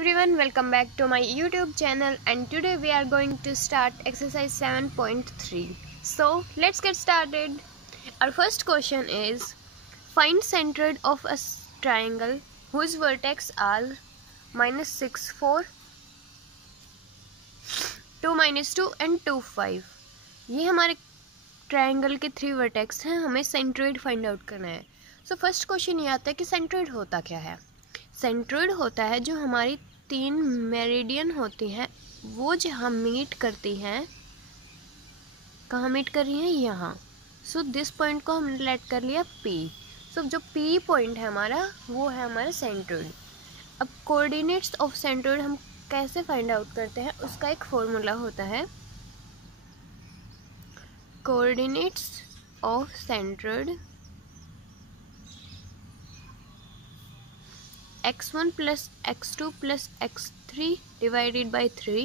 everyone, welcome back to my YouTube channel, and today we are going to start exercise 7.3. So let's get started. Our first question is, find centroid of a triangle whose vertex are -6, 4, 2, -2 and 2, 5. ये हमारे triangle के 3 vertex हैं, हमें centroid find out करना है। So first question ये आता है कि सेंट्रोइड होता क्या है। सेंट्रोइड होता है जो हमारी 3 मेरिडियन होती हैं, वो जहाँ मीट करती हैं, कहाँ मीट कर रही हैं, यहाँ। सो दिस पॉइंट को हमने लेट कर लिया P। सो जो P पॉइंट है हमारा, वो है हमारा सेंट्रोइड। अब कोऑर्डिनेट्स ऑफ सेंट्रोइड हम कैसे फाइंड आउट करते हैं, उसका एक फॉर्मूला होता है। Coordinates of centroid x1 plus x2 plus x3 divided by 3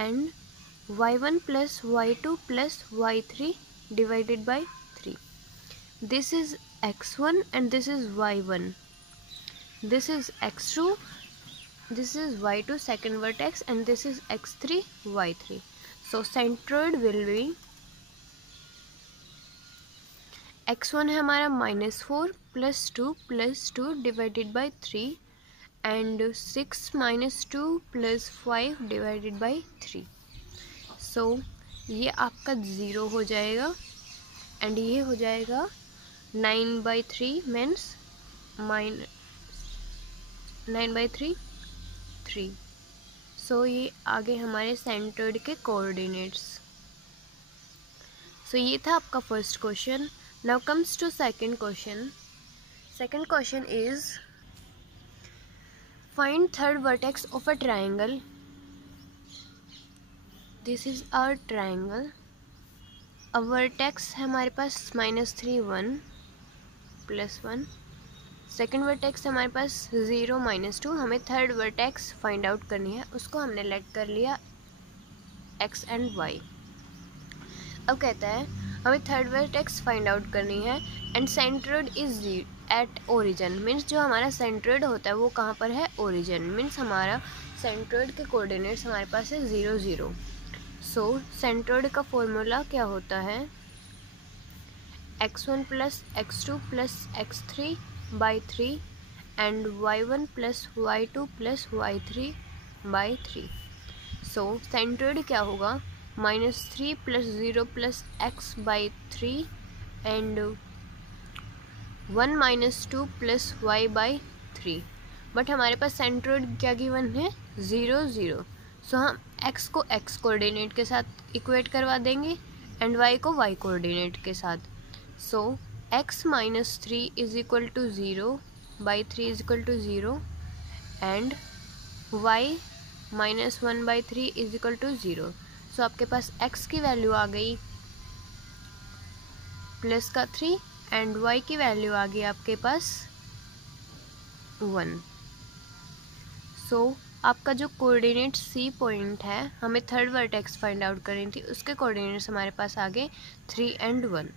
and y1 plus y2 plus y3 divided by 3. This is x1 and this is y1. This is x2, this is y2 second vertex, and this is x3, y3. So centroid will be x1 है हमारा -4 + 2 + 2 divided by 3 and 6 - 2 + 5 divided by 3. सो ये आपका 0 हो जाएगा and ये हो जाएगा 9/3 means 9/3 3. सो ये आगे हमारे सेंट्रोइड के कोऑर्डिनेट्स. सो ये था आपका first question. Now comes to second question. Second question is, find third vertex of a triangle. This is our triangle. A vertex है हमारे पास -3 1 +1. सेकेंड वर्टेक्स है हमारे पास 0 -2. हमें थर्ड वर्टेक्स फाइंड आउट करनी है, उसको हमने लेट कर लिया x एंड y. अब कहता है हमें थर्ड वर्टेक्स फाइंड आउट करनी है and centroid is at origin. Means जो हमारा सेंट्रोइड होता है वो कहाँ पर है, ओरिजिन. मीन्स हमारा सेंट्रोइड के कोऑर्डिनेट्स हमारे पास है 0 0. सो सेंट्रोइड का फॉर्मूला क्या होता है, x1 + x2 + x3 by 3 and y1 + y2 + y3 by 3. So centroid क्या होगा, -3 + 0 + x by 3 and 1 - 2 + y by 3. But हमारे पास सेंट्रोइड क्या गिवन है, 0 0. सो हम x को x कोऑर्डिनेट के साथ इक्वेट करवा देंगे एंड y को y कोऑर्डिनेट के साथ. सो x - 3 = 0 by 3 = 0 and y -1 by 3 = 0. सो आपके पास x की वैल्यू आ गई +3 एंड y की वैल्यू आ गई आपके पास 1. सो आपका जो कोऑर्डिनेट C पॉइंट है, हमें थर्ड वर्टेक्स फाइंड आउट करनी थी, उसके कोऑर्डिनेट्स हमारे पास आ गए 3 and 1.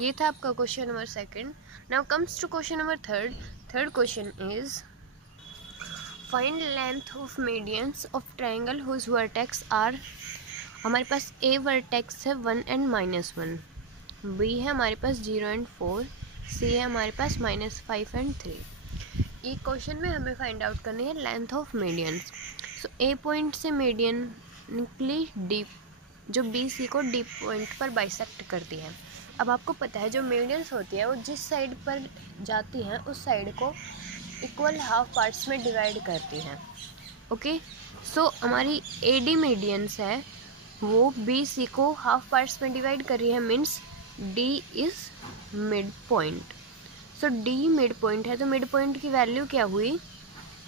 ये था आपका question number second. Now comes to question number third. Third question is, find length of medians of triangle whose vertex are. हमारे पास A वर्टेक्स है 1 and -1, B है हमारे पास 0 and 4, C है हमारे पास -5 and 3. ये क्वेश्चन में हमें फाइंड आउट करनी है length of medians. So A point से मीडियन निकली D, जो BC को D पॉइंट पर बाइसेक्ट करती है. अब आपको पता है जो मीडियंस होती है वो जिस साइड पर जाती हैं उस साइड को इक्वल हाफ पार्ट्स में डिवाइड करती हैं. ओके, सो हमारी AD मीडियंस है, वो BC को हाफ पार्ट्स में डिवाइड कर रही है. Means D is mid point. So D mid point है, तो मिड पॉइंट की वैल्यू क्या हुई,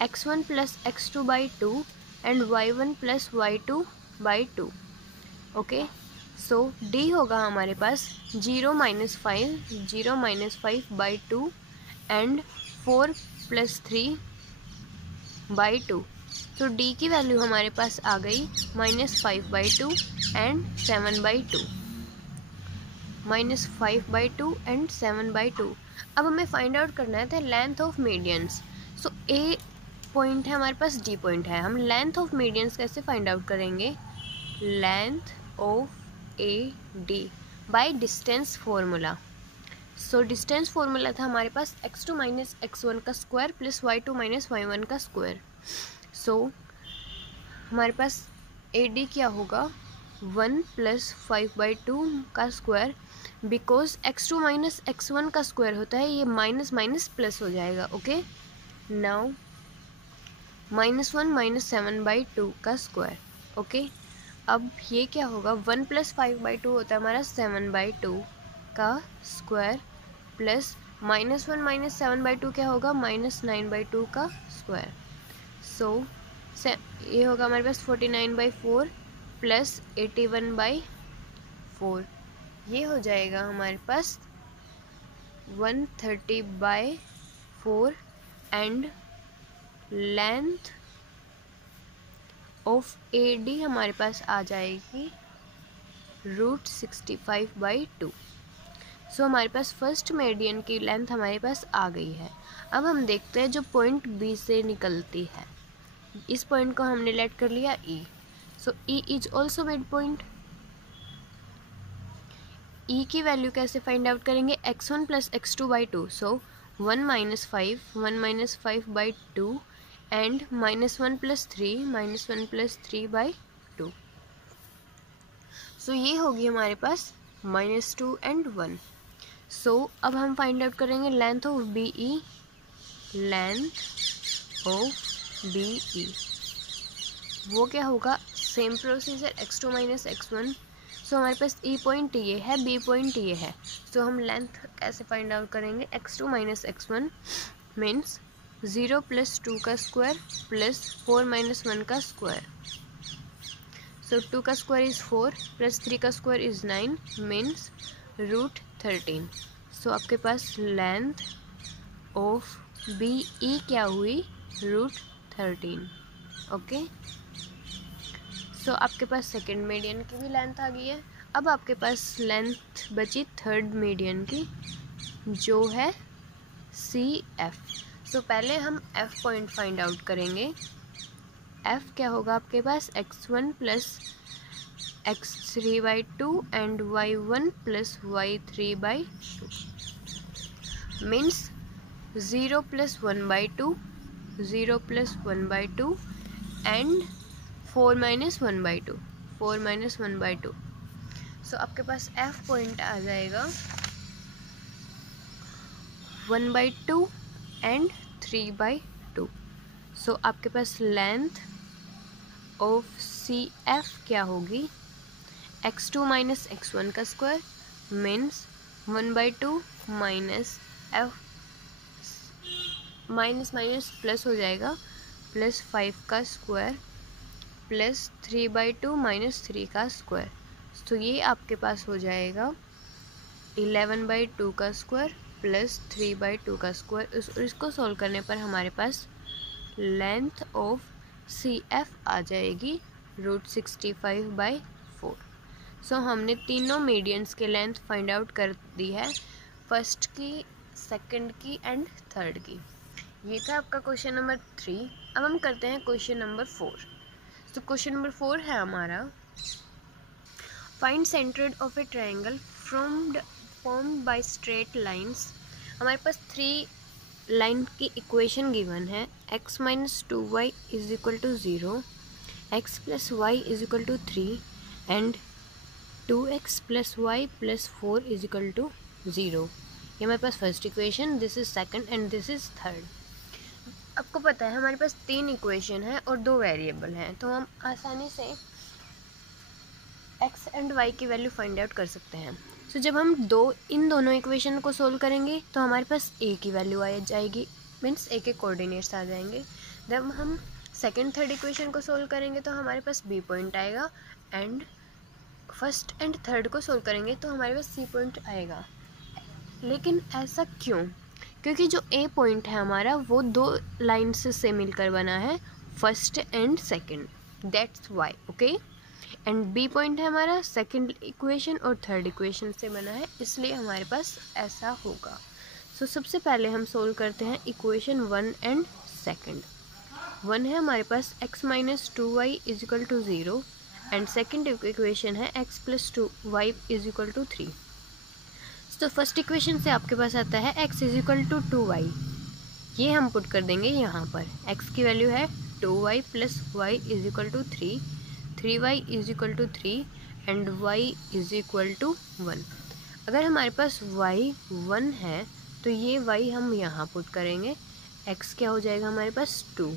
x1 + x2 by 2 and y1 + y2 by 2. Okay, so D होगा हमारे पास 0 - 5 by 2 एंड 4 + 3 by 2. तो D की वैल्यू हमारे पास आ गई -5/2 एंड 7/2. -5/2 एंड 7/2. अब हमें फाइंड आउट करना है the length of medians. So A point है हमारे पास, डी पॉइंट है। हम लेंथ ऑफ मीडियंस कैसे फाइंड आउट करेंगे? Length of A D by distance formula. So distance formula था हमारे पास x2 माइनस x1 का square plus y2 minus y1 का स्क्वायर। सो हमारे पास AD क्या होगा? 1 प्लस 5/2 का square, because x2 minus x1 का स्क्वायर होता है, ये माइनस माइनस प्लस हो जाएगा। ओके, नाउ -1 माइनस 7/2 का स्क्वायर। ओके, अब ये क्या होगा? 1 प्लस 5/2 होता है हमारा 7/2 का स्क्वायर, प्लस -1 माइनस 7/2 क्या होगा? -9/2 का स्क्वायर। सो ये होगा हमारे पास 49/4 प्लस 81/4, ये हो जाएगा हमारे पास 130/4 एंड लेंथ ऑफ AD हमारे पास आ जाएगी √65/2। सो हमारे पास फर्स्ट मेडियन की लेंथ हमारे पास आ गई है। अब हम देखते हैं जो पॉइंट B से निकलती है। इस पॉइंट को हमने लेट कर लिया E। So E is also mid point. E की वैल्यू कैसे फाइंड आउट करेंगे? x1 plus x2/2। So 1 minus 5/2 and -1 plus 3/2। सो ये होगी हमारे पास -2 एंड 1। सो अब हम फाइंड आउट करेंगे length of BE। Length of BE वो क्या होगा? Same procedure, x2 minus x1। सो हमारे पास E पॉइंट ये है, B पॉइंट ये है। सो हम लेंथ कैसे फाइंड आउट करेंगे? x2 minus x1 means 0 plus 2 का स्क्वायर प्लस 4 माइनस 1 का स्क्वायर। सो 2 का स्क्वायर इज़ 4 प्लस 3 का स्क्वायर इज़ 9 मीन्स √13। सो आपके पास लेंथ ऑफ BE क्या हुई? √13। ओके, सो आपके पास सेकेंड मीडियन की भी लेंथ आ गई है। अब आपके पास लेंथ बची थर्ड मीडियन की, जो है CF। सो पहले हम F पॉइंट फाइंड आउट करेंगे। F क्या होगा आपके पास? x1 plus x3/2 and y1 plus y3/2 means 0 plus 1/2, 0 plus 1/2 and 4 minus 1/2, 4 minus 1/2। सो आपके पास F पॉइंट आ जाएगा 1/2 एंड 3/2। सो आपके पास लेंथ ऑफ CF क्या होगी? x2 माइनस x1 का square means 1/2 minus F minus minus plus हो जाएगा, प्लस 5 का स्क्वायर प्लस 3/2 माइनस 3 का स्क्वायर। तो ये आपके पास हो जाएगा 11/2 का स्क्वायर प्लस 3/2 का स्क्वायर। इसको सॉल्व करने पर हमारे पास लेंथ ऑफ CF आ जाएगी √65/4। सो हमने तीनों मीडियंस के लेंथ फाइंड आउट कर दी है, फर्स्ट की, सेकंड की एंड थर्ड की। ये था आपका क्वेश्चन नंबर 3। अब हम करते हैं क्वेश्चन नंबर 4। तो क्वेश्चन नंबर 4 है हमारा, find centre of a triangle formed by straight lines. हमारे पास 3 लाइन की इक्वेशन गिवन है, x minus 2y is equal to 0, x plus Y is equal to 3 and 2x plus Y plus 4 is equal to 0। ये हमारे पास first equation, this is second and this is third. आपको पता है हमारे पास 3 equation है और 2 वेरिएबल हैं, तो हम आसानी से x एंड y की वैल्यू फाइंड आउट कर सकते हैं। सो जब हम इन दोनों इक्वेशन को सोल्व करेंगे तो हमारे पास a की वैल्यू आ जाएगी, मीन्स a के कोऑर्डिनेट्स आ जाएंगे। जब हम सेकंड थर्ड इक्वेशन को सोल्व करेंगे तो हमारे पास b पॉइंट आएगा, एंड फर्स्ट एंड थर्ड को सोल्व करेंगे तो हमारे पास c पॉइंट आएगा। लेकिन ऐसा क्यों? क्योंकि जो a पॉइंट है हमारा वो 2 लाइन्स से मिलकर बना है, first and second, that's why. Okay, and b point है हमारा सेकंड इक्वेशन और थर्ड इक्वेशन से बना है, इसलिए हमारे पास ऐसा होगा। सो सबसे पहले हम सोल्व करते हैं इक्वेशन 1 एंड सेकंड। 1 है हमारे पास x minus 2y is equal to 0 and second equation है x plus 2y is equal to 3। तो फर्स्ट इक्वेशन से आपके पास आता है x is equal to 2y, ये हम पुट कर देंगे यहाँ पर। x की वैल्यू है 2y plus y is equal to 3, 3y is equal to 3 and y is equal to 1। अगर हमारे पास y 1 है तो ये y हम यहाँ पुट करेंगे, x क्या हो जाएगा हमारे पास 2।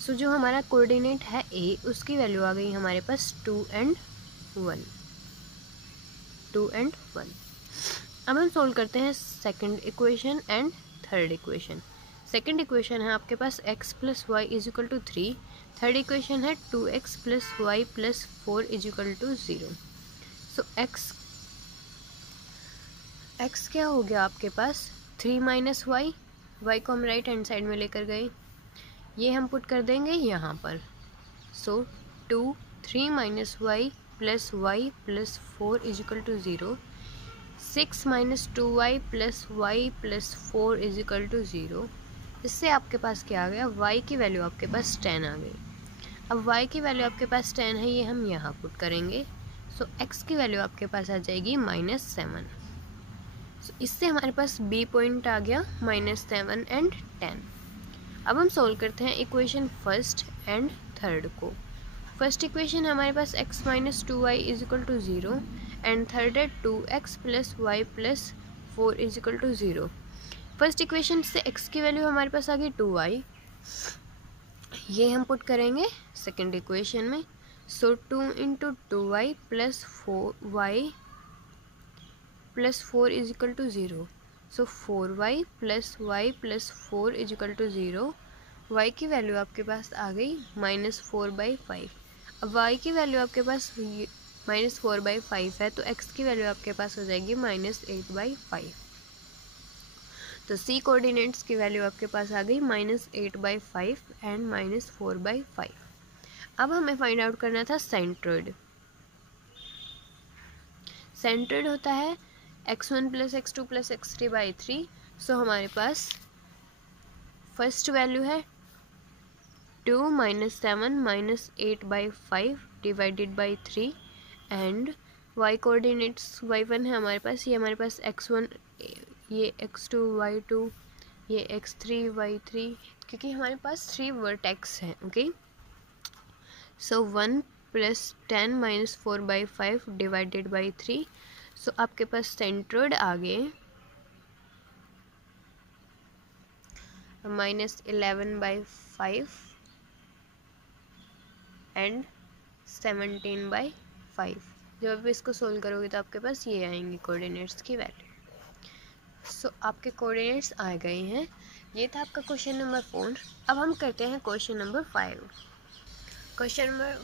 सो जो हमारा कोऑर्डिनेट है a, उसकी वैल्यू आ गई हमारे पास 2 एंड 1। अब हम सोल्व करते हैं second equation and third equation. Second equation है आपके पास x plus Y is equal to 3, third equation है 2x plus Y plus 4 is equal to 0। So x क्या हो गया आपके पास 3 माइनस वाई, वाई को हम राइट हैंड साइड में लेकर गए, ये हम पुट कर देंगे यहाँ पर। So 3 minus y plus Y plus 4 is equal to 0, 6 minus 2y plus Y plus 4 is equal to 0। इससे आपके पास क्या आ गया, y की वैल्यू आपके पास 10 आ गई। अब y की वैल्यू आपके पास 10 है, ये हम यहाँ पुट करेंगे। सो x की वैल्यू आपके पास आ जाएगी -7। सो इससे हमारे पास b पॉइंट आ गया -7 एंड 10। अब हम सोल्व करते हैं इक्वेशन फर्स्ट एंड थर्ड को। फर्स्ट इक्वेशन हमारे पास x minus 2y is equal to 0 and third है 2x plus Y plus 4 is equal to 0। First equation से x की वैल्यू हमारे पास आ गई 2y, ये हम पुट करेंगे सेकंड इक्वेशन में। So 2 into 2y plus 4y plus 4 is equal to 0। So 4y plus Y plus 4 is equal to 0। y की वैल्यू आपके पास आ गई -4/5। अब y की वैल्यू आपके पास -4/5 है तो x की वैल्यू आपके पास हो जाएगी -8/5। तो c कोऑर्डिनेट्स की वैल्यू आपके पास आ गई -8/5 एंड -4/5। अब हमें फाइंड आउट करना था सेंट्रोइड। सेंट्रोइड होता है x1 plus x2 plus x3/3। सो हमारे पास फर्स्ट वैल्यू है 2 - 7 - 8/5 divided by 3 and y coordinates y1 है हमारे पास, ये हमारे पास x1, ये x2 y2, ये x3 y3, क्योंकि हमारे पास 3 वर्टेक्स हैं। Okay, so 1 + 10 - 4/5 divided by 3। सो आपके पास सेंट्रोइड आ गए -11/5 एंड 17/5। जब आप इसको सोल्व करोगे तो आपके पास ये आएंगे कोऑर्डिनेट्स की वैल्यू। सो आपके कोऑर्डिनेट्स आ गए हैं। ये था आपका क्वेश्चन नंबर 4। अब हम करते हैं क्वेश्चन नंबर 5। क्वेश्चन नंबर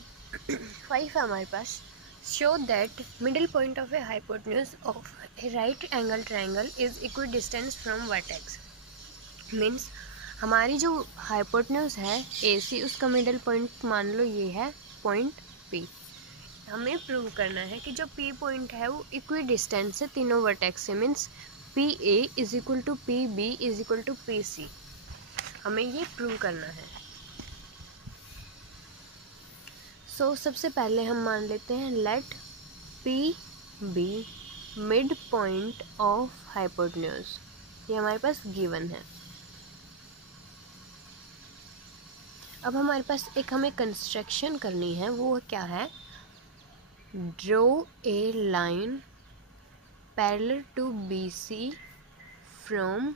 5 है हमारे पास, show that middle point of a hypotenuse of a right angle triangle is equidistance from vertex. Means हमारी जो हाइपोटेन्यूज है AC, उसका मिडिल पॉइंट मान लो ये है पॉइंट P। हमें प्रूव करना है कि जो P पॉइंट है वो इक्वी डिस्टेंस है तीनों वर्टेक्स से। Means PA is equal to PB is equal to PC। हमें ये प्रूव करना है। सो सबसे पहले हम मान लेते हैं let P be mid point of hypotenuse. ये हमारे पास गिवन है। अब हमारे पास एक हमें कंस्ट्रक्शन करनी है, वो क्या है, draw a line parallel to BC from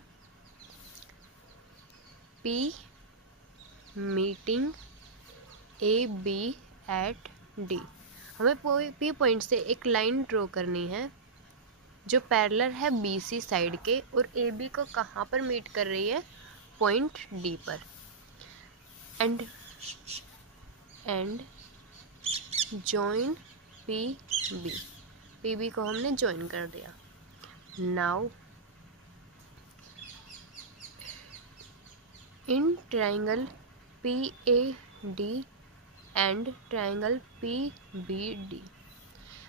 P meeting AB at D। हमें P पॉइंट से एक लाइन ड्रॉ करनी है जो पैरेलल है BC साइड के और AB को कहाँ पर मीट कर रही है, पॉइंट D पर। एंड जॉइन PB को हमने जॉइन कर दिया। Now in triangle PAD and triangle PBD,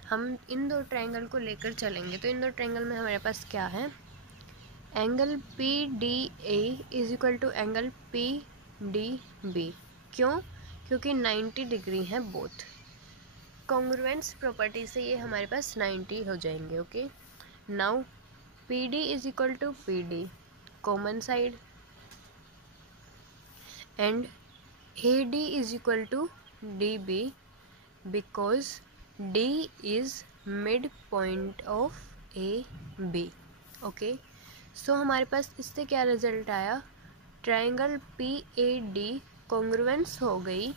हम इन दो ट्रायंगल को लेकर चलेंगे। तो इन दो ट्रायंगल में हमारे पास क्या है, angle PDA is equal to angle D B. क्यों? क्योंकि 90 डिग्री है बोथ। कॉन्ग्रुएंस प्रॉपर्टी से ये हमारे पास 90 हो जाएंगे। Okay, now P D is equal to P D common side and A D is equal to D B because D is mid point of A B. Okay, so हमारे पास इससे क्या result आया? Triangle P A D congruence हो गई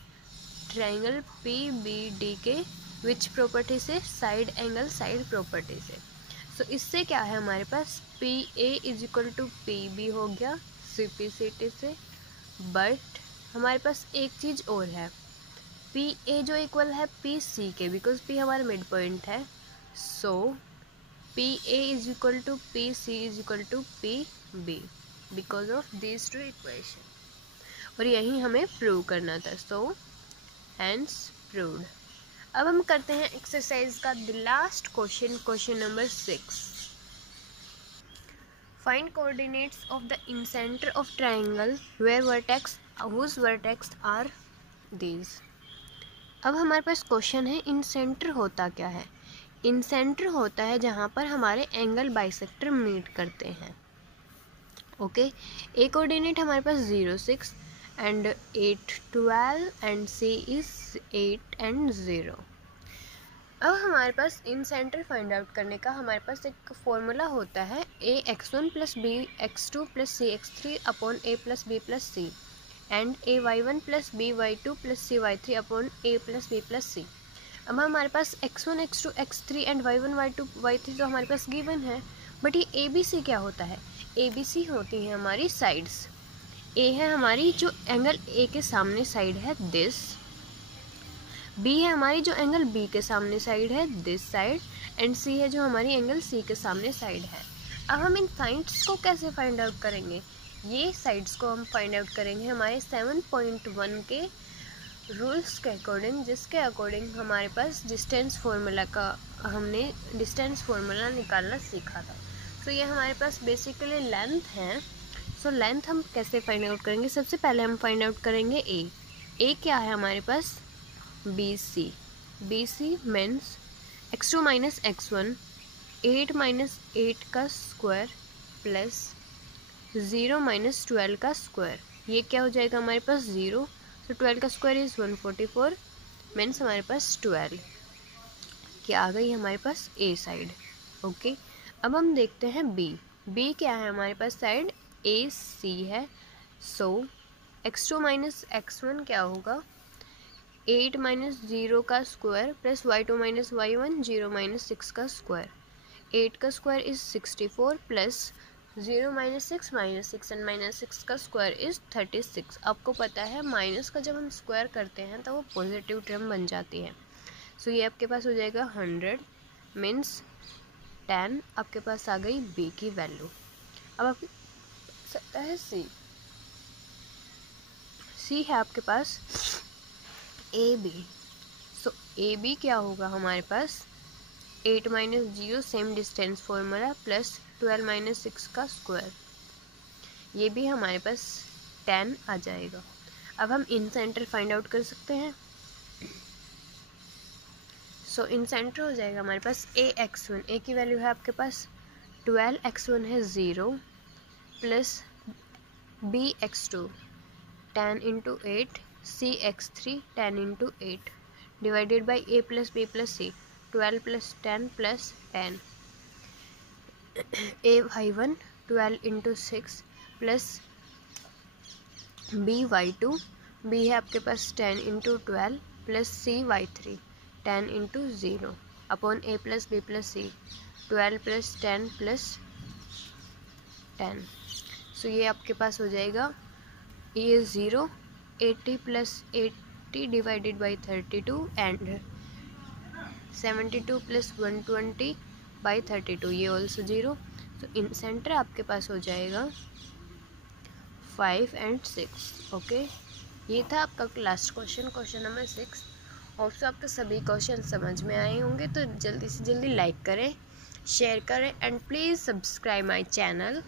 triangle P B D के which property से? Side angle side property से। सो इससे क्या है हमारे पास? P A is equal to P B हो गया सी पी सी टी से। बट हमारे पास एक चीज़ और है, पी ए जो इक्वल है पी सी के, बिकॉज पी हमारा मिड पॉइंट है। So P A is equal to P C is equal to P B because of this two equation, और यही हमें प्रूव करना था। So hence proved. अब हम करते हैं एक्सरसाइज का the last question, question number 6। Find coordinates of the incentre of triangle where vertex whose vertex are these. अब हमारे पास क्वेश्चन है इनसेंटर होता क्या है? इनसेंटर होता है जहाँ पर हमारे एंगल बाइसेक्टर मीट करते हैं। ओके, ए कोऑर्डिनेट हमारे पास 0 6 and 8 12 and C is 8 and 0। अब हमारे पास इन सेंटर फाइंड आउट करने का हमारे पास एक फॉर्मूला होता है A x1 plus B x2 plus C x3 upon A plus B plus C and A y1 plus B y2 plus C y3 upon A plus B plus C. अब हमारे पास x1 x2 x3 and y1 y2 y3 तो हमारे पास given है, but ये A B C क्या होता है? A B C होती है हमारी साइड्स। ए है हमारी जो एंगल ए के सामने साइड है दिस, बी है हमारी जो एंगल बी के सामने साइड है दिस साइड, एंड सी है जो हमारी एंगल सी के सामने साइड है। अब हम इन साइड्स को कैसे फाइंड आउट करेंगे? ये साइड्स को हम फाइंड आउट करेंगे हमारे 7.1 के रूल्स के अकॉर्डिंग, जिसके अकॉर्डिंग हमारे पास डिस्टेंस फार्मूला का हमने डिस्टेंस फार्मूला निकालना सीखा था। तो ये हमारे पास बेसिकली लेंथ है। सो लेंथ हम कैसे फाइंड आउट करेंगे? सबसे पहले हम फाइंड आउट करेंगे ए क्या है हमारे पास? B C means x2 minus x1 8 minus 8 का स्क्वायर प्लस 0 माइनस 12 का स्क्वायर। ये क्या हो जाएगा हमारे पास? 0। तो 12 का स्क्वायर इज़ 144 मीन्स हमारे पास 12 क्या आ गई हमारे पास? ए साइड। ओके, अब हम देखते हैं बी क्या है हमारे पास? साइड ए सी है। सो x2 माइनस x1 क्या होगा? 8 माइनस 0 का square plus y2 minus y1 0 minus 6 का स्क्वायर। 8 का square is 64 plus 0 minus 6 and minus 6 का स्क्वायर इज़ 36। आपको पता है माइनस का जब हम स्क्वायर करते हैं तो वो पॉजिटिव टर्म बन जाती है। सो ये आपके पास हो जाएगा 100 मीन्स 10 आपके पास आ गई बी की वैल्यू। अब आपके सकता है सी है आपके पास A B. So A B क्या होगा हमारे पास? 8 minus 0 same distance formula plus 12 minus 6 का स्क्वायर, ये भी हमारे पास 10 आ जाएगा। अब हम इन सेंटर फाइंड आउट कर सकते हैं। सो इन सेंटर हो जाएगा हमारे पास ए x1, ए की वैल्यू है आपके पास 12, x1 है 0 plus B x2 10 into 8 C x3 10 into 8 divided by A plus B plus C 12 plus 10 plus 10 A y1 12 into 6 plus B y2 B है आपके पास 10 into 12 plus C y3 10 into 0 upon A plus B plus C 12 plus 10 plus 10। So ये आपके पास हो जाएगा ये 0 80 plus 80 divided by 32 and 72 plus 120 by 32, ये ऑल्सो 0। तो इन सेंटर आपके पास हो जाएगा 5 and 6। ओके, ये था आपका last question, question number 6। Also आपके सभी क्वेश्चन समझ में आए होंगे, तो जल्दी से जल्दी लाइक करें, शेयर करें and please subscribe my channel.